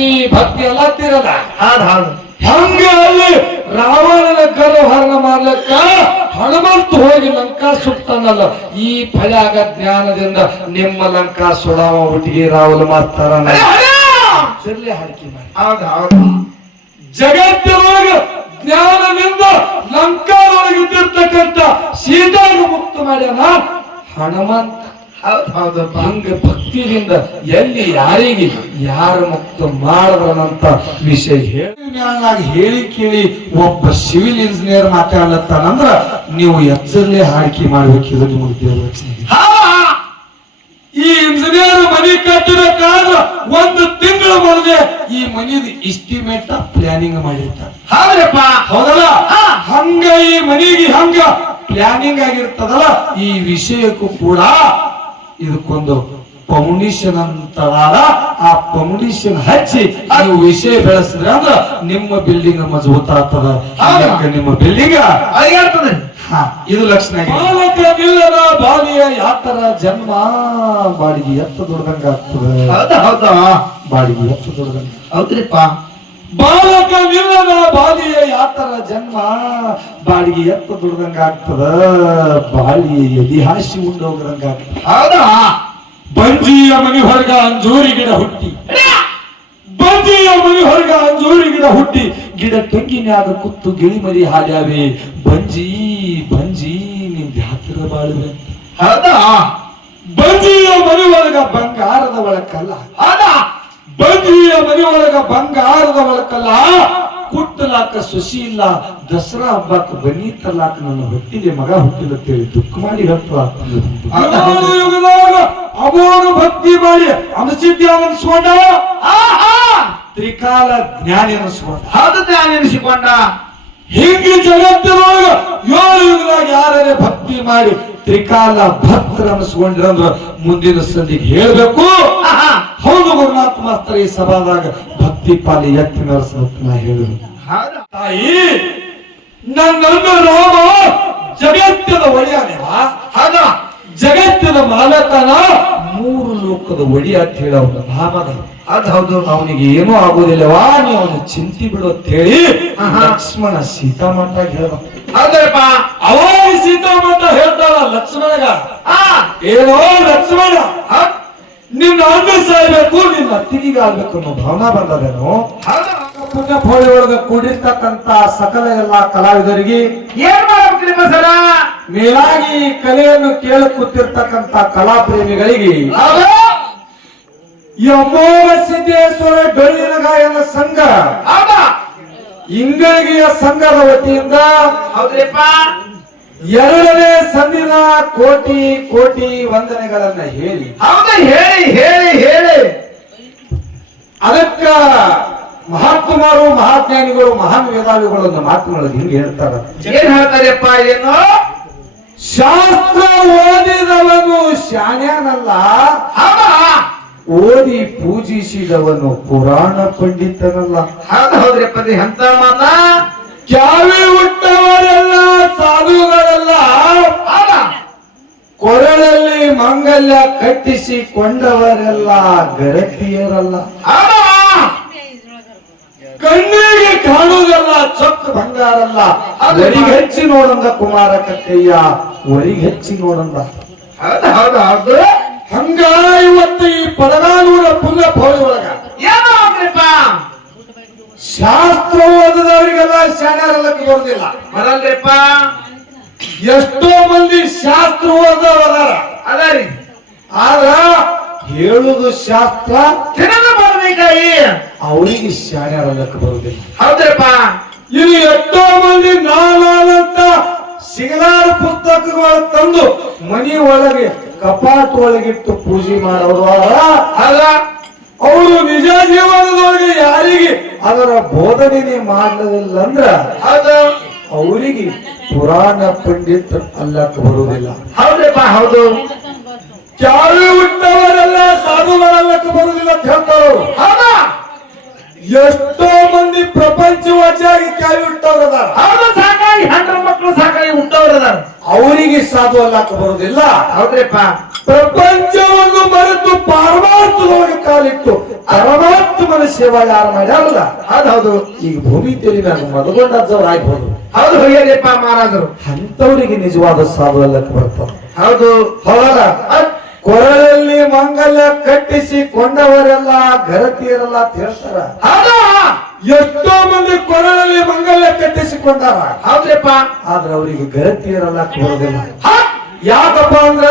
ಭಕ್ತಿ ಭಕ್ತಿ ಎಲ್ಲ ತಿರದ ಹಂಗ ಅಲ್ಲಿ ರಾವಣನ ಗರ್ವಹರಣ ಮಾಡ್ಲಕ್ಕ ಹನುಮಂತ ಹೋಗಿ ಲಂಕಾ ಸುಡ್ತಾನಲ್ಲ ಈ ಫಲಾಗ ಜ್ಞಾನದಿಂದ ನಿಮ್ಮ ಲಂಕಾ ಸುಡಾವ ಒಟ್ಟಿಗೆ ರಾವಲು ಮಾಡ್ತಾರ ಸಿರ್ಲಿ ಹಾಕಿ ಮಾಡಿ ಜಗತ್ತಿನೊಳಗ ಜ್ಞಾನದಿಂದ ಲಂಕಾದೊಳಗೆ ಇದ್ದಿರ್ತಕ್ಕಂಥ ಸೀತಾಗ ಮುಕ್ತ ಮಾಡ್ಯಾನ ಹನುಮಂತ. ಹಂಗ ಭಕ್ತಿಯಿಂದ ಎಲ್ಲಿ ಯಾರಿಗೆ ಯಾರು ಮುಕ್ತ ಮಾಡದ್ರನಂತ ವಿಷಯ ಹೇಳಿ. ಹೇಳಿ ಕೇಳಿ ಒಬ್ಬ ಸಿವಿಲ್ ಇಂಜಿನಿಯರ್ ಮಾತಾಡ್ಲತ್ತಾನಂದ್ರ ನೀವು ಎಚ್ಚರಲ್ಲೇ ಹಾಡಿಕೆ ಮಾಡ್ಬೇಕಿದ್ರೆ ನಿಮಗೆ ದೇವರ ಈ ಇಂಜಿನಿಯರ್ ಮನಿ ಕಟ್ಟಬೇಕಾದ್ರ ಒಂದು ತಿಂಗಳ ಮೊದಲೇ ಈ ಮನಿದ ಇಸ್ಟಿಮೇಟ್ ಪ್ಲಾನಿಂಗ್ ಮಾಡಿರ್ತಾರೆ. ಹೌದ್ರಪ್ಪ. ಹೌದಲ್ಲ. ಹಂಗ ಈ ಮನಿಗೆ ಹಂಗ ಪ್ಲಾನಿಂಗ್ ಆಗಿರ್ತದಲ್ಲ ಈ ವಿಷಯಕ್ಕೂ ಕೂಡ ಇದಕ್ಕೊಂದು ಪೌಂಡೇಶನ್ ಅಂತಾರ ಆ ಫೌಂಡೇಶನ್ ಹಚ್ಚಿ ನೀವು ವಿಷಯ ಬೆಳೆಸಿದ್ರೆ ಅಂದ್ರೆ ನಿಮ್ಮ ಬಿಲ್ಡಿಂಗ್ ಮಜಬೂತ ಆಗ್ತದ. ನಿಮ್ಮ ಬಿಲ್ಡಿಂಗ್ ಅಯ್ಯಾಡ್ತದೆ ಹಾ ಇದು ಲಕ್ಷಣ ಬಾಲಿಯ ಯಾತರ ಜನ್ಮ ಬಾಡಿಗೆ ಎತ್ತ ದೊಡ್ಡದಂಗ ಆಗ್ತದೆ. ಬಾಡಿಗೆ ಎತ್ತ ದೊಡ್ಡದಂಗ. ಹೌದ್ರಿಪ್ಪ. ಬಾಲಕನಿಲ್ಲದ ಬಾಲಿಯ ಯಾತರ ಜನ್ಮ? ಬಾಡಿಗೆ ಎತ್ತ ದುಡ್ದಂಗ ಆಗ್ತದ ಬಾಲಿ ಎದಿ ಹಾಸಿ ಉಂಡೋಗ್ರಂಗ ಆಗ್ತದ. ಬಂಜಿಯ ಮನಿ ಹೊರಗ ಅಂಜೂರಿ ಗಿಡ ಹುಟ್ಟಿ. ಬಂಜಿಯ ಮನಿ ಹೊರಗ ಅಂಜೂರಿ ಗಿಡ ಹುಟ್ಟಿ. ಗಿಡ ತೆಂಗಿನ್ಯಾಗ ಕುತ್ತು ಗಿಳಿ ಮರಿ ಹಾಡ್ಯಾವೆ ಬಂಜಿ ಬಂಜಿ ನಿಂದ ಹತ್ತಿರ ಬಾಳುವೆ ಅದ ಹೌದಾ? ಬಂಜಿಯ ಮನಿ ಒಳಗ ಬಂಗಾರದ ಒಳಕಲ್ಲ. ಹೌದಾ? ಬಂಜಿಯ ಮನೆಯೊಳಗ ಬಂಗಾರದ ಒಳಕಲ್ಲ ಕುಟ್ಟಲಾಕ ಸುಸಿ ಇಲ್ಲ ದಸರಾ ಹಬ್ಬಕ್ಕೆ ಬನ್ನಿ ತಲಾಕ ನನ್ನ ಹೊಟ್ಟಿಗೆ ಮಗ ಅಂತೇಳಿ ದುಃಖ ಮಾಡಿ ಹೇಳ್ತಾರ ಅವರ ಭಕ್ತಿ ಮಾಡಿ ಅನಿಸಿದ್ದೆ ಅನಿಸ್ಕೊಂಡ ತ್ರಿಕಾಲ ಜ್ಞಾನಿ ಅನಿಸ್ಕೊಂಡ ಹೌದು ಜ್ಞಾನ ಎನಿಸಿಕೊಂಡ. ಹೀಗೆ ಜಗತ್ತಿನೊಳಗ ಏಳು ಯುಗದಾಗ ಯಾರೇ ಭಕ್ತಿ ಮಾಡಿ ತ್ರಿಕಾಲ ಭಕ್ತರ ಅನಿಸ್ಕೊಂಡ್ರಂದ್ರ ಮುಂದಿನ ಸಂದಿಗೆ ಹೇಳ್ಬೇಕು. ಹೌದು ಗುರುನಾಥ ಮಾಸ್ತರ ಈ ಸಭಾದಾಗ ಭಕ್ತಿ ಪಾಲಿ ಎತ್ತಿ ನಾ ಹೇಳಿದ್ರು ತಾಯಿ ನನ್ನನ್ನು ರಾಮ ಜಗತ್ತಿನ ಒಡೆಯನೇವ ಹಾಗ ಜಗತ್ತಿನ ಮಾಲಕನ ಮೂರು ಲೋಕದ ಒಡೆಯ ಅಂತ ಹೇಳಿ ಅವನ ನಾಮದ. ಹೌದು ಹೌದು. ಅವನಿಗೆ ಏನೂ ಆಗುದಿಲ್ಲವಾ ನೀವು ಅವನು ಚಿಂತಿ ಬಿಡು ಅಂತ ಹೇಳಿ. ಲಕ್ಷ್ಮಣ ಸೀತಾಮಠ ಹೇಳ್ದ. ಹೌದ್ರಪ್ಪ. ಅವ ಸೀತಾಮಠ ಹೇಳ್ತಾಳ ಲಕ್ಷ್ಮಣಗ. ಆ ಏನೋ ಲಕ್ಷ್ಮಣ. ನಿನ್ನ ಅಣ್ಣ ಸಾಯ್ಬೇಕು ನಿನ್ನ ಅತ್ತಿಗೆ ಆಗ್ಬೇಕು ಅನ್ನೋ ಭಾವನಾ ಬಂದದೇನು? ಪುಣ್ಯ ಫೋಳಿ ಒಳಗ ಕೂಡಿರ್ತಕ್ಕಂತ ಸಕಲ ಎಲ್ಲಾ ಕಲಾವಿದರಿಗೆ ಏನ್ ಮಾಡ್ಬೇಕ್ರಿ ಸರ? ಮೇಲಾಗಿ ಕಲೆಯನ್ನು ಕೇಳ ಕೂತಿರ್ತಕ್ಕಂತ ಕಲಾ ಪ್ರೇಮಿಗಳಿಗೆ ಹೌದು. ಯಮೋಗ ಸಿದ್ದೇಶ್ವರ ಡೊಳ್ಳಿನ ಗಾಯನ ಸಂಘ. ಇಂಗಳಿಗೆಯ ಸಂಘದ ವತಿಯಿಂದ ಎರಡನೇ ಕೋಟಿ ಕೋಟಿ ವಂದನೆಗಳನ್ನ ಹೇಳಿ ಹೌದು ಹೇಳಿ ಹೇಳಿ ಹೇಳಿ. ಅದಕ್ಕ ಮಹಾತ್ಮರು ಮಹಾಜ್ಞಾನಿಗಳು ಮಹಾನ್ ವೇದಾವಿಗಳು ಒಂದು ಮಾತುಗಳಲ್ಲಿ ಹಿಂಗೆ ಹೇಳ್ತಾರ. ಏನ್ ಹೇಳ್ತಾರೆಪ್ಪ ಏನು ಶಾಸ್ತ್ರ ಓದಿದವನು ಶಾನ್ಯಾನಲ್ಲ ಓದಿ ಪೂಜಿಸಿದವನು ಪುರಾಣ ಪಂಡಿತನಲ್ಲ. ಹೌದು ಹೌದ್ರಿಪ್ಪ ಎಂತ ಮಾತ? ಕ್ಯಾವಿ ಹುಟ್ಟವರೆಲ್ಲ ಕೊರಳಲ್ಲಿ ಮಂಗಲ್ಯ ಕಟ್ಟಿಸಿಕೊಂಡವರೆಲ್ಲ ಗರತಿಯರಲ್ಲ ಹೌದಾ? ಕಣ್ಣಿಗೆ ಕಾಣುವುದಲ್ಲ ಚೊಕ್ಕ ಬಂಗಾರಲ್ಲ. ಒರಿಗೆ ಹೆಚ್ಚಿ ನೋಡಂದ ಕುಮಾರ ಕಕ್ಕಯ್ಯ ಒರಿಗೆ ಹೆಚ್ಚಿ ನೋಡಂದ ಹಂಗ ಇವತ್ತು ಈ ಪದನಾನೂರ ಪುಲ್ಲ ಪೌಳಿ ಒಳಗ. ಶಾಸ್ತ್ರ ಓದದವರಿಗೆಲ್ಲ ಶಾಣ್ಯಾರಲ್ಲಕ್ಕೆ ಬರುದಿಲ್ಲ ಬರಲ್ರಿಪ್ಪ? ಎಷ್ಟೋ ಮಂದಿ ಶಾಸ್ತ್ರ ಓದೋರು ಅದಾರ ಅದಾರಿ ಆದ್ರ ಹೇಳುದು ಶಾಸ್ತ್ರ ತಿನ್ನದ ಬರ್ಬೇಕಾಯಿ ಅವರಿಗೆ ಶಾಣ್ಯಾರಲ್ಲಕ್ಕೆ ಬರುದಿಲ್ಲ ಹೌದ್ರಪ್ಪ. ಇಲ್ಲಿ ಎಷ್ಟೋ ಮಂದಿ ನಾನಂತ ಸಿಗಲಾರ ಪುಸ್ತಕಗಳು ತಂದು ಮನಿ ಒಳಗೆ ಕಪಾಟ್ ಒಳಗಿಟ್ಟು ಪೂಜೆ ಮಾಡೋರು ಅಲ್ಲ. ಅವರು ನಿಜ ಜೀವನದೊಳಗೆ ಯಾರಿಗೆ ಅದರ ಬೋಧನೆ ಮಾಡಲಿಲ್ಲ ಅಂದ್ರ ಅದ ಅವರಿಗೆ ಪುರಾಣ ಪಂಡಿತ್ ಅಲ್ಲಕ್ಕೆ ಬರುವುದಿಲ್ಲ. ಹೌದಪ್ಪ ಹೌದು. ಚಾಲು ಉಟ್ಟವರಲ್ಲ ಸಾಧುಗಳಲ್ಲಕ್ಕೆ ಬರುವುದಿಲ್ಲ ಅಂತ ಹೇಳ್ತಾರವ್ರು ಹೌದಾ? ಎಷ್ಟೋ ಮಂದಿ ಪ್ರಪಂಚವಾಚಾಗಿ ಕ್ಯಾವಿ ಹುಟ್ಟವ್ರದಾರ ಹೌದು ಸಾಕಾಗಿ ಹಣ್ಣು ಮಕ್ಕಳು ಸಾಕಾಗಿ ಉಂಟವ್ರ ಅದಾರ ಅವರಿಗೆ ಸಾಧು ಅಲ್ಲಕ್ಕೆ ಬರುವುದಿಲ್ಲ. ಹೌದ್ರಿಪ್ಪ. ಪ್ರಪಂಚವನ್ನು ಮರೆತು ಪಾರಮಾರ್ಥದೊಳಗೆ ಕಾಲಿಟ್ಟು ಪರಮಾತ್ಮನ ಸೇವಾ ಯಾರು ಮಾಡ್ಯಾರಲ್ಲ ಅದು ಹೌದು ಈಗ ಭೂಮಿ ತೆರಿ ನಾನು ಮಲಗೊಂಡವ್ರು ಆಗ್ಬೋದು ಹೌದು ಹೋಗ್ಯಾರಿಪ್ಪ ಮಹಾರಾಜರು. ಅಂತವರಿಗೆ ನಿಜವಾದ ಸಾಧು ಅಲ್ಲಕ್ಕೆ ಬರ್ತಾರೆ ಹೌದು. ಹೌದಲ್ಲ ಕೊರಳಲ್ಲಿ ಮಂಗಲ್ಯ ಕಟ್ಟಿಸಿ ಕೊಂಡವರೆಲ್ಲ ಗರತಿಯರೆಲ್ಲ ಅಂತ ಹೇಳ್ತಾರ. ಎಷ್ಟೋ ಮಂದಿ ಕೊರಳಲ್ಲಿ ಮಂಗಲ್ಯ ಕಟ್ಟಿಸಿಕೊಂಡಾರ. ಹೌದ್ರಪ್ಪ. ಆದ್ರೆ ಅವರಿಗೆ ಗರತಿಯರೆಲ್ಲ ಕೊಡೋದಿಲ್ಲ? ಯಾಕಪ್ಪ ಅಂದ್ರ.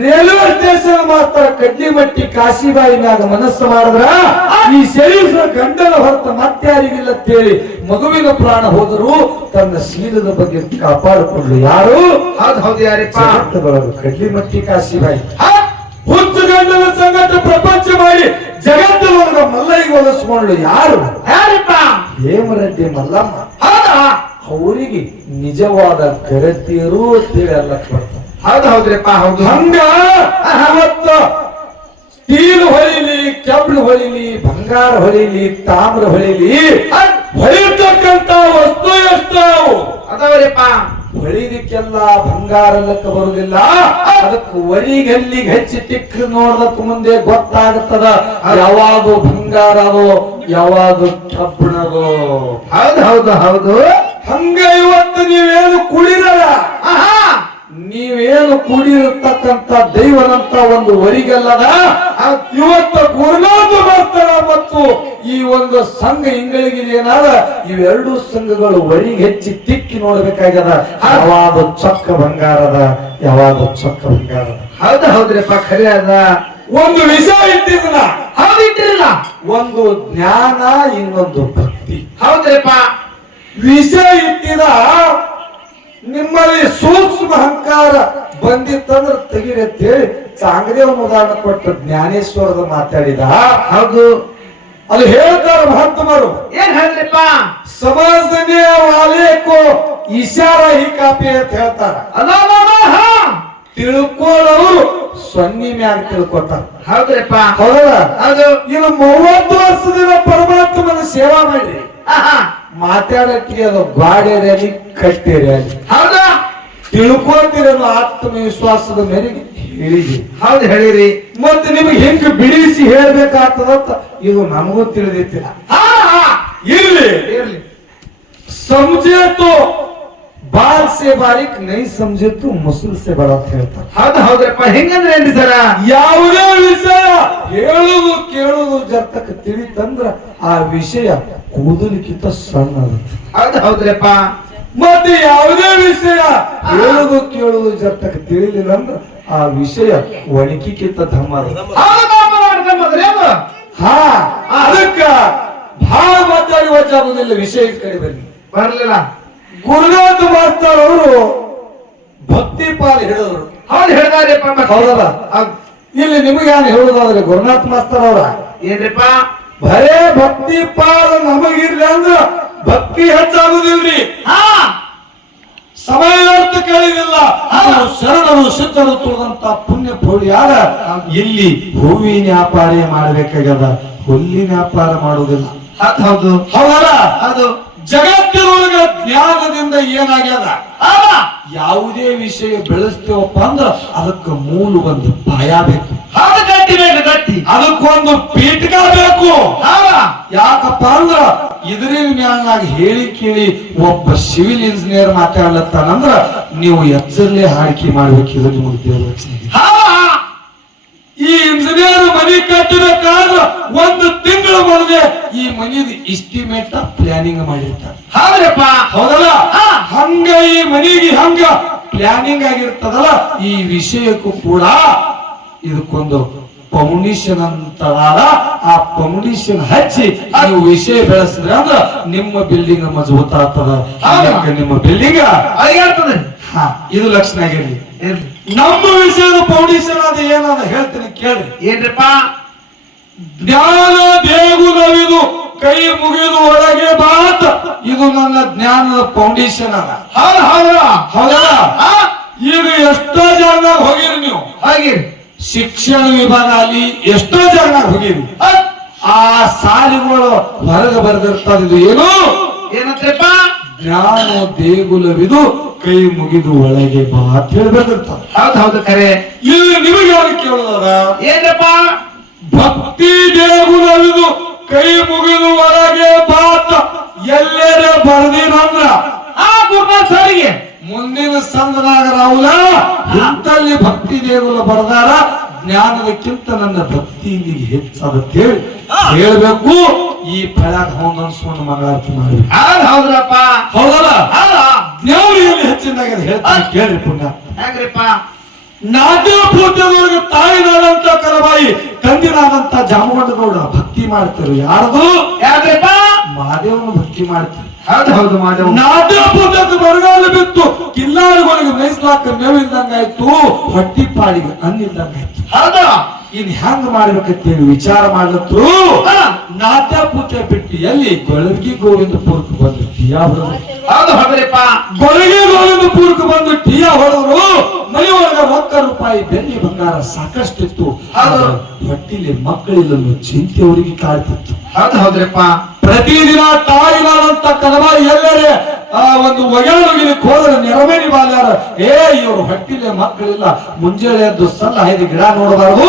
ರೈಲ್ವೆ ಸ್ಟೇಷನ್ ಮಾತ್ರ ಕಡ್ಲಿಮಟ್ಟಿ ಕಾಶಿಬಾಯಿ ಮ್ಯಾಗ ಮನಸ್ಸು ಮಾಡಿದ್ರ ಈ ಶರೀರ ಗಂಡನ ಹೊರತ ಮತ್ತಾರಿಗಿಲ್ಲ ಅಂತೇಳಿ ಮಗುವಿನ ಪ್ರಾಣ ಹೋದರೂ ತನ್ನ ಶೀಲದ ಬಗ್ಗೆ ಕಾಪಾಡಿಕೊಂಡು ಯಾರು? ಹೌದ್ ಹೌದು ಯಾರಿಪ್ಪ? ಜಗತ್ತದೊಳಗೆ ಕಡ್ಲಿಮಟ್ಟಿ ಕಾಶಿಬಾಯಿ? ಹುಚ್ಚು ಗಂಡನ ಸಂಗತ ಪ್ರಪಂಚ ಮಾಡಿ ಜಗತ್ತಿನೊಳಗ ಮಲ್ಲೈಗೆ ಹೊಲಸ್ಕೊಂಡ್ಲು ಯಾರು? ಯಾರಪ್ಪ? ಹೇಮರೆಡ್ಡಿ ಮಲ್ಲಮ್ಮ. ಅವರಿಗೆ ನಿಜವಾದ ಗರತಿಯರು ಅಂತೇಳಿ ಅಲ್ಲಕ್ಕೆ ಬರ್ತಾರೆ ಹೌದು ಹೌದ್ರಿಪ್ಪ ಹೌದು. ಹಂಗ ಸ್ಟೀಲ್ ಹೊಳಿಲಿ ಕೆಬ್ಳು ಹೊಳಿಲಿ ಬಂಗಾರ ಹೊಳಿಲಿ ತಾಮ್ರ ಹೊಳಿಲಿ. ಹೊಳಿತಕ್ಕಂತ ವಸ್ತು ಎಷ್ಟು. ಅದಾವ್ರಿಪ್ಪ. ಹೊಳಿದಕ್ಕೆಲ್ಲ ಬಂಗಾರ ಲೆಕ್ಕ ಬರುದಿಲ್ಲ. ಅದಕ್ಕೆ ಒರಿಗಲ್ಲಿಗೆ ಹೆಚ್ಚಿ ಟಿಕ್ ನೋಡದಕ್ ಮುಂದೆ ಗೊತ್ತಾಗುತ್ತದ ಯಾವಾಗ ಬಂಗಾರವೋ ಯಾವಾಗ ಕಬ್ಬಿಣವೋ ಹೌದು ಹೌದು ಹೌದು. ಹಂಗ ಇವತ್ತು ನೀವೇನು ಕುಡಿರಲ್ಲ ಆಹಾ! ನೀವೇನು ಕೂಡಿರತಕ್ಕಂತ ದೈವದಂತ ಒಂದು ವರಿಗಲ್ಲದ. ಇವತ್ತು ಗುರುನಾಥ ಬರ್ತಾರ ಮತ್ತು ಈ ಒಂದು ಸಂಘ ಇಂಗಳಿಗೆ ಏನಾದ ಇವೆರಡು ಸಂಘಗಳು ವರಿಗೆ ಹೆಚ್ಚಿ ತಿಕ್ಕಿ ನೋಡ್ಬೇಕಾಗ್ಯದ. ಯಾವಾಗ ಚೊಕ್ಕ ಬಂಗಾರದ ಯಾವಾಗ ಚೊಕ್ಕ ಬಂಗಾರದ. ಹೌದ ಹೌದ್ರಿಪ್ಪ ಖರೆ ಅದ ಒಂದು ವಿಷ ಇಟ್ಟಿದ್ರ ಹೌದಿಟ್ಟಿರಲ್ಲ ಒಂದು ಜ್ಞಾನ ಇನ್ನೊಂದು ಭಕ್ತಿ. ಹೌದ್ರಿಪ್ಪ. ವಿಷಯ ಇಟ್ಟಿದ ನಿಮ್ಮಲ್ಲಿ ಸೂಕ್ಷ್ಮ ಅಹಂಕಾರ ಬಂದಿತ್ತಂದ್ರೆ ತೆಗಿರಿ ಅಂತ ಹೇಳಿ ಚಾಂಗ್ರೇವನ ಉದಾಹರಣೆ ಕೊಟ್ಟು ಜ್ಞಾನೇಶ್ವರದ ಮಾತಾಡಿದ. ಹೌದು. ಅದು ಹೇಳ್ತಾರ ಮಹಾತ್ಮರು. ಏನ್ ಹೇಳಿದ್ರಿಪ್ಪ? ಸಮಾಜನೇ ವಾಲೇಕೋ ಇಶಾರ ಹಿ ಕಾಪಿ ಅಂತ ಹೇಳ್ತಾರ. ಅಲ್ಲ ಅಲ್ಲ, ಅಲ್ಲ, ಹಾ. ತಿಳ್ಕೊಳ್ಳೋರು ಸೊನ್ನಿ ಮ್ಯಾಗ ತಿಳ್ಕೊತಾರ. ಹೌದ್ರಿಪ್ಪ. ಹೌದಲ್ಲ? ಹೌದು. ಇನ್ನು ಮೂವತ್ತು ವರ್ಷದಿಂದ ಪರಮಾತ್ಮನ ಸೇವಾ ಮಾಡಿ ಆಹಾ. ಮಾತಾಡಕ್ಕೆ ಅದು ಬಾಡೇರಿಯಲ್ಲಿ ಕಟ್ಟೇರಿಯಲ್ಲಿ ಹೌದಾ? ತಿಳ್ಕೊಂಡಿರೋದು ಆತ್ಮವಿಶ್ವಾಸದ ಮೇರೆಗೆ ಹೇಳಿರಿ ಹೌದು ಹೇಳಿರಿ. ಮತ್ತೆ ನಿಮಗೆ ಹೆಂಗ್ ಬಿಡಿಸಿ ಹೇಳ್ಬೇಕಾಗ್ತದಂತ ಇದು ನಮಗೂ ತಿಳಿದಿತ್ತಿಲ್ಲ. ಇರ್ಲಿ. ಇರ್ಲಿ. ಸಮಜೆ ಬಾಲ್ ಸೆ ಬಾರಿಕ್ ನೈ ಸಮಜೇತು ತೋ ಮುಸುಲ್ ಸೆ ಬಡ ಅಂತ ಹೇಳ್ತಾರೆ. ಹೌದು ಹೌದ್ರಪ್ಪ. ಹೆಂಗಂದ್ರೆ ಏನ್ರಿ ಸರ? ಯಾವುದೇ ವಿಷಯ ಹೇಳುದು ಕೇಳುದು ಜರ್ತಕ್ಕೆ ತಿಳಿತಂದ್ರ ಆ ವಿಷಯ ಕೂದಲಿಕ್ಕಿಂತ ಸಣ್ಣದು. ಹೌದು ಹೌದ್ರಪ್ಪ. ಮತ್ತೆ ಯಾವುದೇ ವಿಷಯ ಹೇಳುದು ಕೇಳುದು ಜರ್ತಕ ತಿಳಿಲಿಲ್ಲ ಅಂದ್ರ ಆ ವಿಷಯ ಒಣಕಿಕ್ಕಿಂತ ಧಮ್ಮ ಹಾ ಅದಕ್ಕ ಬಹಳ ಮಾತಾಡಿ ವಜಾಗುದಿಲ್ಲ ವಿಷಯ ಕಡೆ ಬನ್ನಿ. ಬರ್ಲಿಲ್ಲ. ಗುರುನಾಥ ಮಾಸ್ತರ್ ಅವರು ಭಕ್ತಿ ಪಾಲ್ ಹೇಳಿದ್ರು ಹೌದು ಹೇಳ್ದಾರಿಪ್ಪ. ಹೌದಲ್ಲ? ಹೌದ್. ಇಲ್ಲಿ ನಿಮಗೆ ಏನು ಹೇಳುದಾದ್ರೆ ಗುರುನಾಥ ಮಾಸ್ತರ್ ಅವರ? ಏನ್ರಿಪ್ಪ? ಬರೇ ಭಕ್ತಿ ಪಾಲ ನಮಗಿರ್ಲಿ ಅಂದ್ರ ಭಕ್ತಿ ಹೆಚ್ಚಾಗುದಿಲ್ರಿ. ಹಾ. ಸಮಯ ಕೇಳಿದಿಲ್ಲ. ಶರಣರು ಸಿದ್ಧರು ತುಳಿದಂತ ಪುಣ್ಯ ಪೌಳಿಯಾದ ಇಲ್ಲಿ ಹೂವಿನ ವ್ಯಾಪಾರ ಮಾಡಬೇಕಾಗ್ಯದ. ಹುಲ್ಲಿನ ವ್ಯಾಪಾರ ಮಾಡುವುದಿಲ್ಲ. ಹೌದು ಹೌದು. ಹೌದಲ್ಲ? ಅದು ಜಗತ್ತಿನೊಳಗ ಜ್ಞಾನದಿಂದ ಏನಾಗ್ಯದ? ಯಾವುದೇ ವಿಷಯ ಬೆಳೆಸ್ತೇವಪ್ಪ ಅಂದ್ರ ಅದಕ್ಕೆ ಮೂಲ ಒಂದು ಭಯ ಬೇಕು. ಹೌದು ಗಟ್ಟಿ ಬೇಕು ಗಟ್ಟಿ. ಅದಕ್ಕೊಂದು ಪೀಠಕ ಬೇಕು. ಯಾಕಪ್ಪ ಅಂದ್ರ ಇದರಿನ ಮ್ಯಾಲಾಗ ಹೇಳಿ ಕೇಳಿ ಒಬ್ಬ ಸಿವಿಲ್ ಇಂಜಿನಿಯರ್ ಮಾತಾಡ್ಲತ್ತಾನಂದ್ರ ನೀವು ಎಚ್ಚರಲ್ಲೇ ಹಾಡಿಕೆ ಮಾಡ್ಬೇಕಿದ್ರು ನಿಮಗೆ ದೇವರ ಈ ಇಂಜಿನಿಯರ್ ಮನಿ ಕಟ್ಟಬೇಕಾದ್ರ ಒಂದು ತಿಂಗಳ ಮೊದಲೇ ಈ ಮನಿದ ಇಸ್ಟಿಮೇಟ್ ಪ್ಲಾನಿಂಗ್ ಮಾಡಿರ್ತಾರೆ ಹೌದ್ರಪ್ಪ? ಹೌದಲ್ಲ. ಹಂಗ ಈ ಮನಿಗೆ ಹಂಗ ಪ್ಲಾನಿಂಗ್ ಆಗಿರ್ತದಲ್ಲ ಈ ವಿಷಯಕ್ಕೂ ಕೂಡ ಇದಕ್ಕೊಂದು ಪೌಂಡೇಶನ್ ಅಂತವಾದ ಆ ಪೌಂಡೇಶನ್ ಹಚ್ಚಿ ನೀವು ವಿಷಯ ಬೆಳೆಸಿದ್ರೆ ಅಂದ್ರೆ ನಿಮ್ಮ ಬಿಲ್ಡಿಂಗ್ ಮಜಬೂತ ಆಗ್ತದ. ನಿಮ್ಮ ಬಿಲ್ಡಿಂಗ್ ಹೇಳ್ತದೆ ಹಾ ಇದು ಲಕ್ಷಣ ಆಗಿರ್ಲಿ. ನಮ್ಮ ವಿಷಯದ ಫೌಂಡೇಶನ್ ಅದು ಏನದ ಹೇಳ್ತೀನಿ ಕೇಳಿ ಏನ್ರಿಪ್ಪ? ಜ್ಞಾನ ದೇಗುಲವಿದು ಕೈ ಮುಗಿದು ಒಳಗೆ ಬಾತ್ ಇದು ನನ್ನ ಜ್ಞಾನದ ಫೌಂಡೇಶನ್ ಅದ. ಹೌದು ಈಗ ಎಷ್ಟೋ ಜಾಗದಾಗ ಹೋಗಿರಿ ನೀವು. ಹಾಗಿರಿ. ಶಿಕ್ಷಣ ವಿಭಾಗ ಅಲ್ಲಿ ಎಷ್ಟೋ ಜನ ಹೋಗಿರಿ ಆ ಸಾಲಿಗಳು ಹೊರಗೆ ಬರೆದಿರ್ತದ ಏನು? ಏನಂತ್ರಿಪ್ಪ ಜ್ಞಾನ ದೇಗುಲವಿದು ಕೈ ಮುಗಿದು ಒಳಗೆ ಬಾ ಅಂತ ಹೇಳ್ಬೇಕಿರ್ತಾರ ಹೌದು ಹೌದು ಕರೆ. ಇಲ್ಲಿ ನಿಮಗೆ ಯಾರು ಕೇಳಿದಾರ ಏನಪ್ಪ? ಭಕ್ತಿ ದೇಗುಲವಿದು ಕೈ ಮುಗಿದು ಒಳಗೆ ಬಾ ಅಂತ ಎಲ್ಲೆಡೆ ಬರ್ದಿರಂದ್ರ. ಆ ಗುರುನಾಥ್ ಅವರಿಗೆ ಮುಂದಿನ ಸಂದನಾಗ ರಾಹುಲ ಇಂತಲ್ಲಿ ಭಕ್ತಿ ದೇಗುಲ ಬರದಾರ ಜ್ಞಾನದಕ್ಕಿಂತ ನನ್ನ ಭಕ್ತಿ ಇಲ್ಲಿಗೆ ಹೆಚ್ಚಾದಂತೇಳಿ ಹೇಳ್ಬೇಕು. ಈ ಫಳಾಗ ಹೋಗ್ ಅನ್ಸ್ಕೊಂಡು ಮಂಗಳಾರತಿ ಮಾಡಿ ಹೌದು ಹೌದ್ರಪ್ಪ. ಹೌದಲ್ಲ? ಹೌದಾ ಜ್ಞಾನ ಎಲ್ಲಿ ಹೆಚ್ಚಿನಾಗ ಹೇಳ್ತೀನಿ. ಕೇಳ್ರಿ ಪುಣ್ಯ. ಹೆಂಗ್ರಿಪ್ಪ? ನಾಟ್ಯಪೂಜದೊಳಗೆ ತಾಯಿನಾದಂತ ಕರಬಾಯಿ ತಂದಿನಾದಂತ ಜಾಮಗೊಂಡಗೌಡ ಭಕ್ತಿ ಮಾಡ್ತಾರೆ ಯಾರದು? ಯಾವ್ದ್ರಿಪ್ಪ ಮಹಾದೇವನ ಭಕ್ತಿ ಮಾಡ್ತಾರೆ ಹೌದು ಹೌದು ಬರಗಾಲ ಬಿತ್ತು ಕಿಲ್ಲಾಡುಗಳಿಗೆ ಮೇಯಿಸ್ಲಾಕ ಮೇವಿಲ್ದಂಗಾಯ್ತು ಹೊಟ್ಟಿ ಪಾಡಿಗೆ ಅನ್ನಿಲ್ದಂಗಾಯ್ತು. ಹೌದು. ಇನ್ ಹೆಂಗ್ ಮಾಡ್ಬೇಕಂತೇಳಿ ವಿಚಾರ ಮಾಡ್ಲತ್ರು ನಾಟ್ಯಪೂಜೆ ಬಿಟ್ಟು ಎಲ್ಲಿ? ಗೊಳಗಿ ಗೋವಿಂದಪುರಕ್ಕೆ ಬಂದು ಟಿಯಾ ಹೊಡೆದ್ರು ಹೌದು ಹೊಡ್ರಿಪ್ಪ ಗೊಳಗಿ ಗೋವಿಂದಪುರಕ್ಕೆ ಬಂದು ಟಿಯಾ ಹೊಡೆದ್ರು ಮನೆ ಒಳಗ ರೊಕ್ಕ ರೂಪಾಯಿ ಬೆಳ್ಳಿ ಬಂಗಾರ ಸಾಕಷ್ಟಿತ್ತು. ಹೊಟ್ಟಿಲಿ ಮಕ್ಕಳಿಲ್ಲ ಚಿಂತೆ ಅವರಿಗೆ ಕಾಡ್ತಿತ್ತು. ಹೌದು ಹೌದ್ರಿಪ್ಪ. ಪ್ರತಿದಿನ ತಾಯಿನಾದಂತ ಕದವ ಎಲ್ಲರೇ ಆ ಒಂದು ಒಗ್ಯಾಡುಗಿಲಿಕ್ಕೆ ಹೋದ್ರೆ ನೆರವೇರಿ ಬಾಲ್ಯಾರ ಏ ಇವರು ಹೊಟ್ಟಿಲೆ ಮಕ್ಕಳಿಲ್ಲ ಮುಂಜಾನೆ ಎದ್ದು ಸಲ್ಲ ಐದು ಗಿಡ ನೋಡಬಾರ್ದು.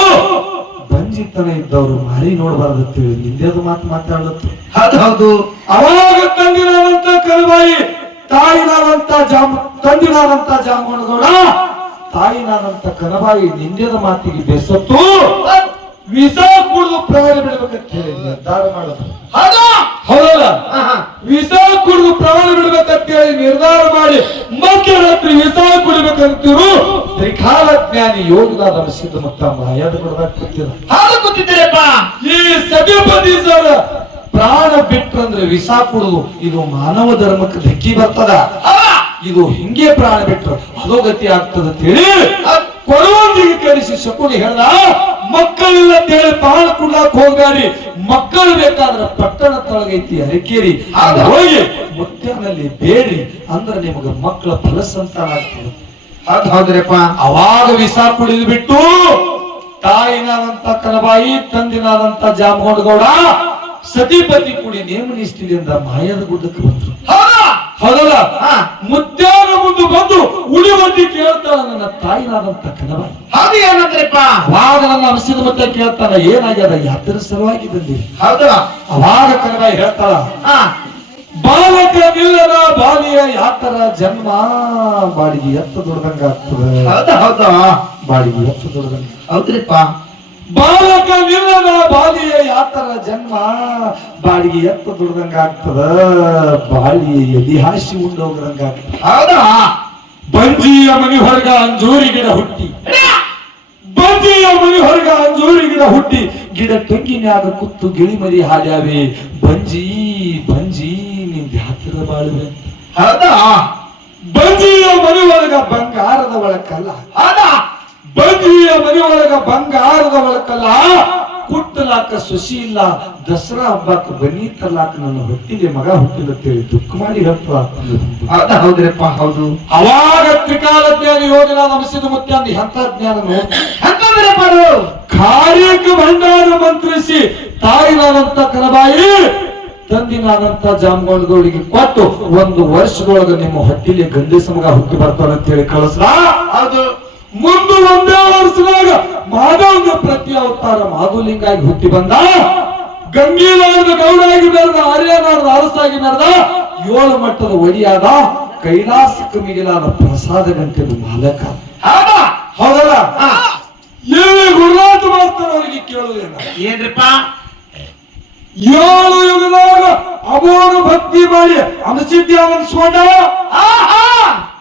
ಬಂಜಿತನ ಇದ್ದವರು ಮಾರಿ ನೋಡಬಾರ್ದು ತಿಳಿ ನಿಂದೇದು ಮಾತು ಮಾತಾಡಲತ್ತು ಹೌದು ಹೌದು. ಅವಾಗ ತಂದಿನಾದಂತ ಕರುಬಾಯಿ ತಾಯಿನಾದಂತ ಜಾಮ ತಂದಿನಾದಂತ ಜಾಮಗೌಡ ತಾಯಿನಾದಂತ ಕನಬಾಯಿ ನಿಂದೇದ ಮಾತಿಗೆ ಬೆಸತ್ತು ವಿಸಾ ಕುಡಿದು ಪ್ರಾಣ ಬಿಡಬೇಕಂತ ಹೇಳಿ ನಿರ್ಧಾರ ಮಾಡೋದು ಹೌದು. ಹೌದಲ್ಲ. ವಿಷ ಕುಡಿದು ಪ್ರಾಣ ಬಿಡ್ಬೇಕಂತ ಹೇಳಿ ನಿರ್ಧಾರ ಮಾಡಿ ಮಧ್ಯರಾತ್ರಿ ವಿಸಾ ಕುಡಿಬೇಕಂತಿರು ತ್ರಿಕಾಲ ಜ್ಞಾನಿ ಯೋಗದ ಸಿದ್ಧ ಮತ್ತ ಮಾಯಾದ ಬಿಡದಾಗ ಕೂತಿದ ಕೂತಿದ್ದೀರಪ್ಪ ಈ ಸತ್ಯಪತಿ ಸರ್ ಪ್ರಾಣ ಬಿಟ್ರಂದ್ರೆ ವಿಷ ಕುಡಿದು ಇದು ಮಾನವ ಧರ್ಮಕ್ಕೆ ಧಕ್ಕಿ ಬರ್ತದ? ಇದು ಹಿಂಗೆ ಪ್ರಾಣ ಬಿಟ್ರು ಅದೋ ಗತಿ ಆಗ್ತದ ತಿಳಿ ಕೊಡುವಂದಿಗೆ ಕರೆಸಿ ಶಕುನಿ ಹೇಳ್ದ. ಮಕ್ಕಳಿಲ್ಲ ಅಂತೇಳಿ ಬಹಳ ಕುಡ್ಲಾಕ್ ಹೋಗ್ಬೇಡಿ ಮಕ್ಕಳು ಬೇಕಾದ್ರೆ ಪಟ್ಟಣ ತೊಳಗೈತಿ ಹರಿಕೇರಿ. ಹೋಗಿ ಮುತ್ತನಲ್ಲಿ ಬೇಡಿ ಅಂದ್ರೆ ನಿಮಗೆ ಮಕ್ಕಳ ಫಲಸಂತಾನ ಆಗ್ತದೆ. ಅದ್ ಹೌದ್ರಿಪ್ಪ. ಅವಾಗ ವಿಷ ಕುಡಿದು ಬಿಟ್ಟು ತಾಯಿನಾದಂತ ಕನಬಾಯಿ ತಂದಿನಾದಂತ ಜಾಮಗೊಂಡಗೌಡ ಸತಿಪತಿ ಕೂಡಿ ನೇಮ ನಿಷ್ಠಿಲಿಂದ ಮಾಯದ ಗುಡ್ಡಕ್ಕೆ ಬಂದ್ರು. ಹೌದಾ? ಹೌದಲ್ಲ? ಹಾ. ಉಳಿವಟ್ಟಿ ಕೇಳ್ತಾಳ ನನ್ನ ತಾಯಿನಾದಂತ ಕನಬಾಯಿ ಹೌದು ಏನಂದ್ರಪ್ಪ? ಅವಾಗ ನನ್ನ ಅನಿಸಿದ ಮತ್ತೆ ಕೇಳ್ತಾನ ಏನಾಗ್ಯದ? ಯಾತ್ರ ಸಲುವಾಗಿ ಬಂದಿ ಹೌದಾ? ಅವಾಗ ಹೇಳ್ತಾಳ ಹಾ. ಬಾಲಕ ನಿಲ್ಲದ ಬಾಲಿಯ ಯಾತರ ಜನ್ಮ? ಬಾಡಿಗೆ ಎತ್ತ ದುಡ್ದಂಗ ಆಗ್ತದ? ಹೌದು ಹೌದ? ಬಾಡಿಗೆ ಎತ್ತ ದುಡ್ದಂಗ ಹೌದ್ರಿಪ್ಪ. ಬಾಲಕ ನಿಲ್ಲದ ಬಾಲಿಯ ಯಾತರ ಜನ್ಮ? ಬಾಡಿಗೆ ಎತ್ತ ದುಡ್ದಂಗ ಆಗ್ತದ? ಬಾಳಿ ಎಲಿ ಹಾಸಿ ಉಂಡೋಗ್ದಂಗ ಆಗ್ತದ. ಹೌದಾ? ಬಂಜಿಯ ಮನಿ ಹೊರಗ ಅಂಜೂರಿ ಗಿಡ ಹುಟ್ಟಿ. ಬಂಜಿಯ ಮನಿ ಹೊರಗ ಅಂಜೂರಿ ಗಿಡ ಹುಟ್ಟಿ. ಗಿಡ ತೆಂಗಿನ್ಯಾಗ ಕುತ್ತು ಗಿಳಿ ಮರಿ ಹಾಡ್ಯಾವೆ. ಬಂಜಿ ಬಂಜಿ ನಿಂದ ಹತ್ತಿರ ಬಾಳುವೆ. ಹೌದಾ? ಬಂಜಿಯ ಮನಿ ಒಳಗ ಬಂಗಾರದ ಒಳಕಲ್ಲ. ಹೌದಾ? ಬಂಜಿಯ ಮನಿ ಒಳಗ ಬಂಗಾರದ ಒಳಕಲ್ಲ. ಕುಟ್ಟಲಾಕ ಸುಶಿ ಇಲ್ಲ ದಸರಾ ಹಬ್ಬಕ್ಕ ಬನ್ನಿ ತರ್ಲಾಕ ನನ್ನ ಹೊಟ್ಟಿಗೆ ಮಗ ಹುಟ್ಟಿಲ್ಲ ಅಂತೇಳಿ ದುಃಖ ಮಾಡಿ ಹೇಳ್ತು ಅದ ಹೌದ್ರಪ್ಪ ಹೌದು. ಅವಾಗ ತ್ರಿಕಾಲ ಜ್ಞಾನ ಯೋಜನಾ ನಮಸಿದ ಮುತ್ಯ ಅಂದ ಎಂತ ಜ್ಞಾನ ಕಾರ್ಯಕ್ಕೆ ಭಂಡಾರ ಮಂತ್ರಿಸಿ ತಾಯಿನಾದಂತ ಕನಬಾಯಿ ತಂದಿನಾದಂತ ಜಾಮಗೊಂಡಗಳಿಗೆ ಕೊಟ್ಟು ಒಂದು ವರ್ಷದೊಳಗೆ ನಿಮ್ಮ ಹೊಟ್ಟಿಲಿ ಗಂಡಸ ಮಗ ಹುಟ್ಟಿ ಬರ್ತಾನಂತ ಅಂತೇಳಿ ಕಳಿಸ್ರ ಅದು ಮುಂದೆ ಒಂದೇ ವರ್ಷದಾಗ ಮಾಧವನ ಪ್ರತಿ ಅವತಾರ ಮಾಧುಲಿಂಗಾಗಿ ಹುಟ್ಟಿ ಬಂದ ಗಂಗೀಲಾರದ ಗೌಡಾಗಿ ಬೆಳೆದ ಆರ್ಯನಾರದ ಅರಸಾಗಿ ಬೆಳೆದ ಏಳು ಮಟ್ಟದ ಒಡಿಯಾದ ಕೈಲಾಸಕ್ಕೆ ಮಿಗಿಲಾದ ಪ್ರಸಾದ ಗಂಟೆದು ಮಾಲಕ. ಹೌದಾ? ಹೌದಲ್ಲ. ಏನೇ ಗುರುನಾಥ ಮಾಸ್ತರ್ ಅವರಿಗೆ ಕೇಳುವುದಿಲ್ಲ ಏನ್ರಿಪ್ಪ? ಏಳು ಯುಗದಾಗ ಅಮೋಘ ಭಕ್ತಿ ಮಾಡಿ ಅನಸಿದ್ಧಿ ಅನಿಸ್ಕೊಂಡ!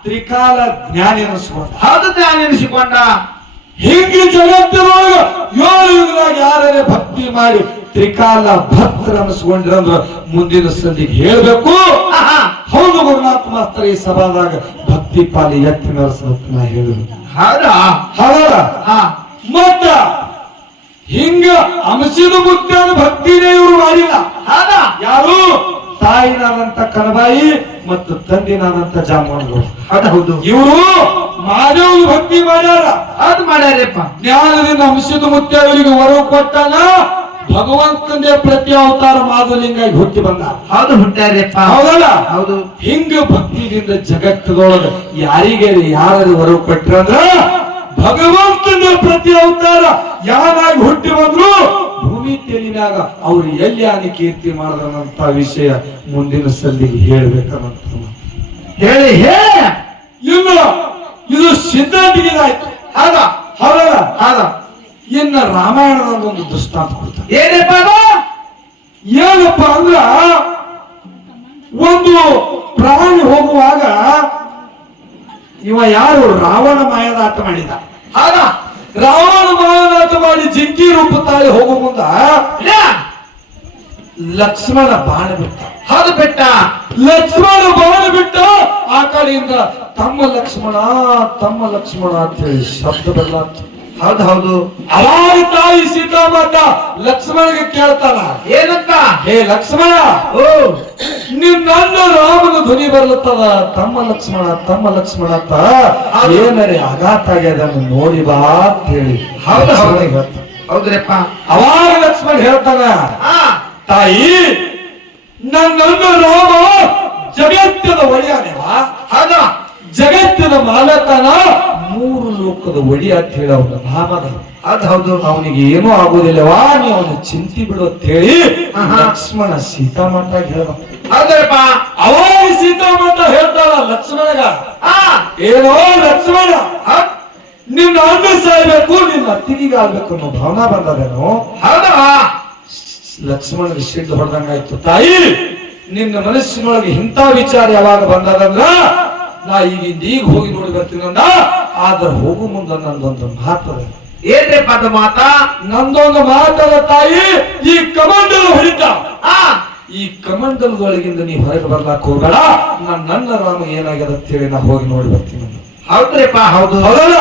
ತ್ರಿಕಾಲ ಜ್ಞಾನಿ ಅನಿಸ್ಕೊಂಡ ಹೌದು ಜ್ಞಾನ ಎನಿಸಿಕೊಂಡ ಹಿಂಗೆ ಜಗತ್ತಿನೊಳಗ ಏಳು ಯುಗದಾಗ ಯಾರೇ ಭಕ್ತಿ ಮಾಡಿ ತ್ರಿಕಾಲ ಭಕ್ತರ ಅನಿಸ್ಕೊಂಡ್ರಂದ್ರ ಮುಂದಿನ ಸಂದಿಗೆ ಹೇಳ್ಬೇಕು! ಹೌದು ಗುರುನಾಥ ಮಾಸ್ತರ್ ಈ ಸಭಾದಾಗ ಭಕ್ತಿ ಪಾಲಿ ಎತ್ತಿ ಮೆರೆಸ್ಬೇಕು ನಾ ಹೇಳಿದ್ರು ಹೌದಾ? ಮತ್ತ ಹಿಂಗ ಅಂಶದ ಮುತ್ಯಾನ ಭಕ್ತಿನೇ ಇವರು ಮಾಡಿಲ್ಲ. ಹೌದಾ? ಯಾರು? ತಾಯಿನಾದಂತ ಕಣಬಾಯಿ ಮತ್ತು ತಂದಿನಾದಂತ ಜಾಮೂನ್ಗಳು ಅದ ಹೌದು ಇವರು ಮಾದೇವ ಭಕ್ತಿ ಮಾಡ್ಯಾರ. ಅದ್ ಮಾಡ್ಯಾರಪ್ಪ. ಜ್ಞಾನದಿಂದ ಹಂಸದ ಮುತ್ಯ ಅವರಿಗೆ ವರ ಕೊಟ್ಟಾನ ಭಗವಂತಂದೇ ಪ್ರತಿ ಅವತಾರ ಮಾಧುಲಿಂಗಾಗಿ ಹುಟ್ಟಿ ಬಂದ. ಹೌದು ಹುಟ್ಟ್ಯಾರಪ್ಪ. ಹೌದಲ್ಲ? ಹೌದು. ಹಿಂಗ ಭಕ್ತಿದಿಂದ ಜಗತ್ತದೊಳಗ ಯಾರಿಗೆ ಯಾರು ವರ ಕೊಟ್ಟ್ರಂದ್ರ ಭಗವಂತನ ಪ್ರತಿ ಅವತಾರ ಯಾರಾಗಿ ಹುಟ್ಟಿ ಬಂದ್ರು ಭೂಮಿ ತೆಲಿನಾಗ ಅವ್ರು ಎಲ್ಲಿ ಆನೆ ಕೀರ್ತಿ ಮಾಡಿದ್ರಂತ ವಿಷಯ ಮುಂದಿನ ಸಲ್ಲಿಗೆ ಹೇಳ್ಬೇಕನ್ನಂತ ಹೇಳಿ ಹೇ ಇನ್ನು ಇದು ಸಿದ್ಧಾಂತಿಗಾಯ್ತು. ಹೌದ? ಹೌದಲ್ಲ? ಹೌದ. ಇನ್ನ ರಾಮಾಯಣದ ಒಂದು ದೃಷ್ಟಾಂತ ಕೊಡ್ತಾರೆ ಏನಪ್ಪ ಏನಪ್ಪ ಅಂದ್ರ ಒಂದು ಪ್ರಾಣಿ ಹೋಗುವಾಗ ಇವ ಯಾರು? ರಾವಣ ಮಾಯದಾಟ ಮಾಡಿದ. ಹೌದ. ರಾವಣ ಮಾಯದಾಟ ಮಾಡಿ ಜಿಂಕಿ ರೂಪ ತಾಳಿ ಹೋಗೋ ಮುಂದ. ಲಕ್ಷ್ಮಣ ಬಾಣ ಬಿಟ್ಟ. ಹೌದು ಬಿಟ್ಟ. ಲಕ್ಷ್ಮಣ ಬಾಣ ಬಿಟ್ಟು. ಆ ಕಡೆಯಿಂದ ತಮ್ಮ ಲಕ್ಷ್ಮಣ ತಮ್ಮ ಲಕ್ಷ್ಮಣ ಅಂತ ಹೇಳಿ ಶಬ್ದ ಬದಲಾತು ಹೌದು ಹೌದು. ಅವಾರ ತಾಯಿ ಸೀತಾಮಾತ ಲಕ್ಷ್ಮಣಗೆ ಕೇಳ್ತಾನ ಏನಂತ ಹೇ ಲಕ್ಷ್ಮಣ ಓ. ನಿನ್ನ ರಾಮನ ಧ್ವನಿ ಬರ್ಲತ್ತದ. ತಮ್ಮ ಲಕ್ಷ್ಮಣ ತಮ್ಮ ಲಕ್ಷ್ಮಣ ಅಂತ ಏನರೆ ಆಘಾತ ಆಗ್ಯದ ಅದನ್ನ ನೋಡಿ ಬಾ ಅಂತ ಹೇಳಿ ಹೌದು ಹೌದು. ಹೌದ್ರಪ್ಪ. ಅವಾಗ ಲಕ್ಷ್ಮಣ ಹೇಳ್ತಾನ ಹಾ. ತಾಯಿ ನನ್ನನ್ನು ರಾಮ ಜಗತ್ತದ ಒಡೆಯನೇವ? ಹೌದು. ಜಗತ್ತಿನ ಮಾಲತನ ಮೂರು ಲೋಕದ ಒಡೆಯ ಅಂತ ಹೇಳಿ ಅವನ ರಾಮದ ಹೌದು ಹೌದು. ಅವನಿಗೆ ಏನೂ ಆಗುದಿಲ್ಲವಾ ನೀವು ಅವನು ಚಿಂತಿ ಬಿಡು ಅಂತ ಹೇಳಿ. ಲಕ್ಷ್ಮಣ ಸೀತಾಮಂತ ಹೇಳ್ದ. ಹೌದ್ರಪ್ಪ. ಅವಾಗ ಸೀತಾಮಂತ ಹೇಳ್ತಾಳ ಲಕ್ಷ್ಮಣಗ. ಏನೋ ಲಕ್ಷ್ಮಣ. ನಿನ್ನ ಅಣ್ಣ ಸಾಯ್ಬೇಕು ನಿನ್ನ ಅತ್ತಿಗೆಗಾಗ್ಬೇಕು ಅನ್ನೋ ಭಾವನಾ ಬಂದದೇನು ಹೌದು. ಲಕ್ಷ್ಮಣಗೆ ಸಿಡ್ಲು ಹೊಡೆದಂಗಾಯ್ತು ತಾಯಿ ನಿನ್ನ ಮನಸ್ಸಿನೊಳಗೆ ಇಂಥ ವಿಚಾರ ಯಾವಾಗ ಬಂದದಂದ್ರ ನಾ ಈಗಿಂದ ಈಗ ಹೋಗಿ ನೋಡಿ ಬರ್ತೀನಂದ ಆದ್ರೆ ಹೋಗು ಮುಂದ ನಂದೊಂದು ಮಾತದ ಏನ್ರಪ್ಪ ಅದು ಮಾತಾ? ನಂದೊಂದು ಮಾತದ ತಾಯಿ ಈ ಕಮಂಡಲ ಹೊಡಿತ ಆ. ಈ ಕಮಂಡಲದೊಳಗಿಂದ ನೀ ಹೊರಗೆ ಬರ್ಲಾಕ್ ಹೋಗಬೇಡ. ನನ್ನ ನನ್ನ ರಾಮ ಏನಾಗ್ಯದ ಅಂತೇಳಿ ನಾ ಹೋಗಿ ನೋಡಿ ಬರ್ತೀನಿ ಅಂದ. ಹೌದ್ರಪ್ಪ ಹೌದು. ಹೌದಲ್ಲ?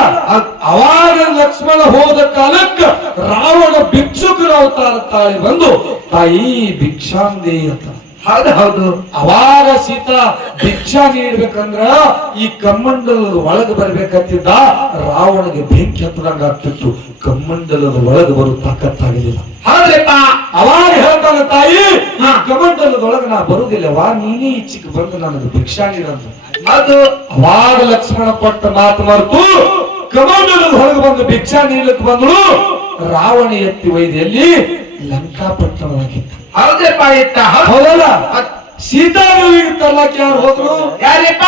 ಅವಾಗ ಲಕ್ಷ್ಮಣ ಹೋದ ಕಾಲಕ್ಕ ರಾವಣ ಭಿಕ್ಷುಕರ ಅವತಾರ ತಾಳಿ ಬಂದು, ತಾಯಿ ಭಿಕ್ಷಾಂದೇ ಅಂತ. ಹೌದು ಹೌದು. ಅವಾಗ ಸೀತಾ ಭಿಕ್ಷಾ ನೀಡ್ಬೇಕಂದ್ರ ಈ ಕಮ್ಮಂಡಲದ ಒಳಗೆ ಬರ್ಬೇಕಂತಿದ್ದ ರಾವಣಗೆ ಬೆಂಕಿ ಹತ್ತದಂಗ ಆಗ್ತಿತ್ತು. ಕಮ್ಮಂಡಲದ ಒಳಗೆ ಬರು ತಾಕತ್ತಾಗಲಿಲ್ಲ. ಹೌದ್ರಪ್ಪ ಅವಾಗ ಹೇಳ್ತಾನೆ ತಾಯಿ ಈ ಕಮಂಡಲದೊಳಗೆ ನಾ ಬರುದಿಲ್ಲ. ವಾ ನೀನೇ ಈಚಿಗೆ ಬಂದು ನನಗೆ ಭಿಕ್ಷಾ ನೀಡಂತ. ಅದು ಅವಾಗ ಲಕ್ಷ್ಮಣ ಪಟ್ಟ ಮಾತು ಮರೆತು ಕಮಂಡಲದ ಹೊರಗೆ ಬಂದು ಭಿಕ್ಷಾ ನೀಡಲಿಕ್ಕೆ ಬಂದ್ರು ರಾವಣ ಎತ್ತಿ ವೈದ್ಯಲ್ಲಿ ಲಂಕಾಪಟ್ಟಣವಾಗಿತ್ತು ಹೌದ್ರಪ್ಪ ಇತ್ತ ಹೌದು. ಹೌದಲ್ಲ? ಸೀತಾದೇವಿಗೆ ತರ್ಲಾಕ ಯಾರು ಹೋದ್ರು? ಯಾರಪ್ಪ?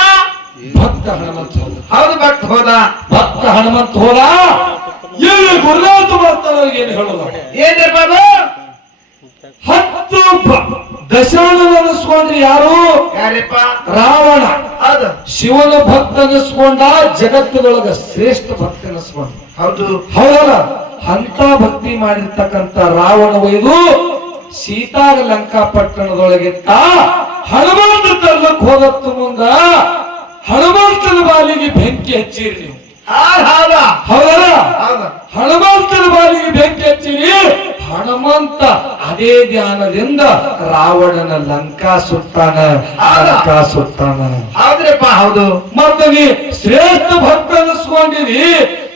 ಭಕ್ತ ಹನುಮಂತ ಹೋದ ಹೌದು ಭಕ್ತ ಹೋದ. ಭಕ್ತ ಹನುಮಂತ ಹೋದ? ಇಲ್ಲಿ ಗುರುನಾಥ ಬರ್ತಾರವ್ರಿಗೆ ಏನು ಹೇಳೋದು? ಏನಪ್ಪ ಅದು ಹತ್ತು ದಶಾನನ ಅನಿಸ್ಕೊಂಡ್ರಿ ಯಾರು? ಯಾರಪ್ಪ? ರಾವಣ. ಅದು ಶಿವನ ಭಕ್ತ ಅನಿಸ್ಕೊಂಡ ಜಗತ್ತದೊಳಗ ಶ್ರೇಷ್ಠ ಭಕ್ತ ಅನಿಸ್ಕೊಂಡ ಹೌದು. ಹೌದಲ್ಲ? ಅಂತ ಭಕ್ತಿ ಮಾಡಿರ್ತಕ್ಕಂತ ರಾವಣ ಒಯ್ದು ಸೀತಾಗ ಲಂಕಾ ತಾ ಹನುಮಂತ ತರ್ಲಕ್ ಹೋದತ್ತು ಮುಂದ. ಹನುಮಂತನ ಬಾಲಿಗೆ ಬೆಂಕಿ ಹಚ್ಚಿರಿ ನೀವು. ಹೌದು ಹೌದು? ಹೌದಲ್ಲ ಹನುಮಂತನ ಬಾಲಿಗೆ ಬೆಂಕಿ ಹಚ್ಚಿರಿ. ಹನುಮಂತ ಅದೇ ಧ್ಯಾನದಿಂದ ರಾವಣನ ಲಂಕಾ ಸುತ್ತಾನ ಲಂಕಾ ಸುತ್ತಾನ. ಹೌದ್ರಪ್ಪ ಹೌದು. ಮತ್ತ ನೀ ಶ್ರೇಷ್ಠ ಭಕ್ತ ಅನಿಸ್ಕೊಂಡಿರಿ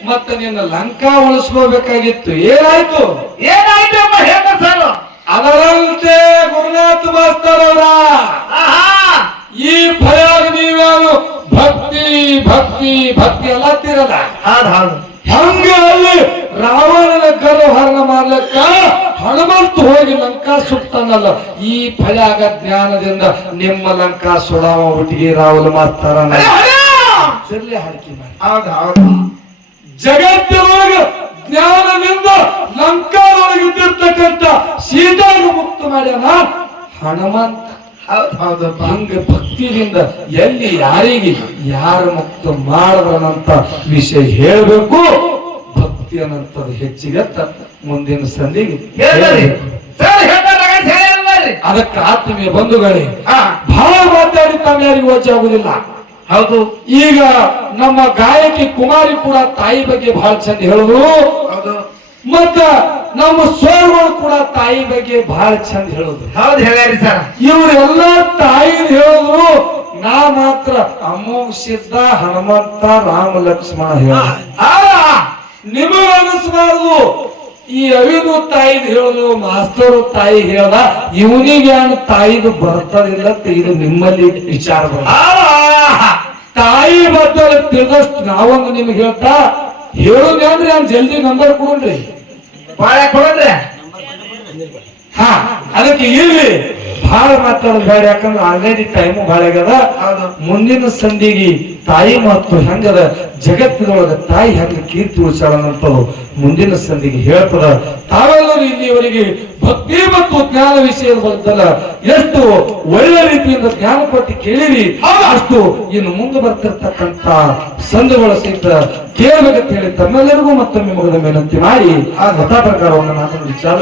ಮತ್ತ ನಿನ್ನ ಲಂಕಾ ಉಳಿಸ್ಕೋಬೇಕಾಗಿತ್ತು. ಏನಾಯ್ತು? ಏನಾಯ್ತಪ್ಪ ಹೇಗ ಸರ್. ಅದರಂತೆ ಗುರುನಾಥ ಮಾಸ್ತರ್ ಆಹಾ! ಈ ಭಯಾಗ ನೀವ್ಯಾರು ಭಕ್ತಿ ಭಕ್ತಿ ಭಕ್ತಿ ಎಲ್ಲ ತಿರದ ಹಂಗ ಅಲ್ಲಿ ರಾವಣನ ಗರ್ವಹರಣ ಮಾಡ್ಲಕ್ಕ ಹನುಮಂತ ಹೋಗಿ ಲಂಕಾ ಸುಡ್ತಾನಲ್ಲ ಈ ಫಲಾಗ ಜ್ಞಾನದಿಂದ ನಿಮ್ಮ ಲಂಕಾ ಸುಡಾವ ಒಟ್ಟಿಗೆ ರಾಹುಲ್ ಮಾಸ್ತಾರನ. ಹಾಕಿ ಮಾಡಿ ಜಗತ್ತಿನೊಳಗೆ ಜ್ಞಾನದಿಂದ ಲಂಕಾದೊಳಗಿದ್ದಿರ್ತಕ್ಕಂಥ ಸೀತಾಗ ಮುಕ್ತ ಮಾಡ್ಯಾನ? ಹನುಮಂತ. ಹಂಗ ಭಕ್ತಿಯಿಂದ ಎಲ್ಲಿ ಯಾರಿಗೆ ಯಾರು ಮುಕ್ತ ಮಾಡಿದ್ರನಂತ ವಿಷಯ ಹೇಳಬೇಕು. ಭಕ್ತಿ ಅನ್ನಂಥದ್ದು ಹೆಚ್ಚಿಗೆ ಮುಂದಿನ ಸಂದಿಗೆ ಅದಕ್ಕೆ ಆತ್ಮೀಯ ಬಂಧುಗಳೇ ಬಹಳ ಮಾತಾಡಿ ತಮ್ಮ ಯಾರಿಗೂ ಆಗುದಿಲ್ಲ. ಹೌದು. ಈಗ ನಮ್ಮ ಗಾಯಕಿ ಕುಮಾರಿ ಕೂಡ ತಾಯಿ ಬಗ್ಗೆ ಬಹಳ ಚಂದ ಹೇಳಿದ್ರು. ಮತ್ತ ನಮ್ಮ ಸೋರ್ಗಳು ಕೂಡ ತಾಯಿ ಬಗ್ಗೆ ಬಹಳ ಚಂದ ಹೇಳುದು ಹೌದು ಹೇಳ್ಯಾರಿ ಸರ್. ಇವರೆಲ್ಲ ತಾಯಿ ಹೇಳಿದ್ರು ನಾ ಮಾತ್ರ ಅಮ್ಮ ಸಿದ್ಧ ಹನುಮಂತ ರಾಮ ಲಕ್ಷ್ಮಣ ಹೇಳ. ಆ ನಿಮಗ ಅನಿಸ್ಬಾರ್ದು. ಈ ಅವಿದು ತಾಯಿ ಹೇಳುದು ಮಾಸ್ತರು ತಾಯಿ ಹೇಳ ಇವನಿಗೆ ತಾಯಿದು ಬರ್ತದಿಲ್ಲ ಇದು ನಿಮ್ಮಲ್ಲಿ ವಿಚಾರ ತಾಯಿ ಬದ್ದಲು ತಿಳಿದಷ್ಟು ನಾವೊಂದು ನಿಮ್ಗೆ ಹೇಳ್ತಾ ಹೇಳೋದು ಅಂದ್ರೆ ನಾನು ಜಲ್ದಿ ನಂಬರ್ ಕೊಡೋಣ್ರಿ. ಬಾಳ ಕೊಡೋಣ್ರಿ? ಹಾ ಅದಕ್ಕೆ ಇಲ್ಲಿ ಬಹಳ ಮಾತಾಡೋದು ಬೇಡ ಯಾಕಂದ್ರೆ ಆಲ್ರೆಡಿ ಟೈಮು ಬಹಳ ಆಗ್ಯದ ಮುಂದಿನ ಸಂಧಿಗೆ ತಾಯಿ ಮಾತು ಹೆಂಗದ? ಜಗತ್ತಿನೊಳಗ ತಾಯಿ ಹೆಂಗ ಕೀರ್ತಿ ಉಳಿಸಾಳಂತದ್ದು ಮುಂದಿನ ಸಂದಿಗೆ ಹೇಳ್ತದ ತಾವೆಲ್ಲರೂ ಇಲ್ಲಿವರಿಗೆ ಭಕ್ತಿ ಮತ್ತು ಜ್ಞಾನ ವಿಷಯದ ಬಗ್ಗೆಲ್ಲ ಎಷ್ಟು ಒಳ್ಳೆ ರೀತಿಯಿಂದ ಜ್ಞಾನ ಕೇಳಿರಿ. ಅಷ್ಟು ಇನ್ನು ಮುಂದೆ ಬರ್ತಿರ್ತಕ್ಕಂತ ಸಂದುಗಳ ಸಹಿತ ಕೇಳಬೇಕಂತ ಹೇಳಿ ತಮ್ಮೆಲ್ಲರಿಗೂ ಮತ್ತೊಮ್ಮೆ ಮುಗಿದ ಮೇಲಂತೆ ಮಾಡಿ. ಆ ಕಥಾ ಪ್ರಕಾರವನ್ನು ನಾನು ವಿಚಾರ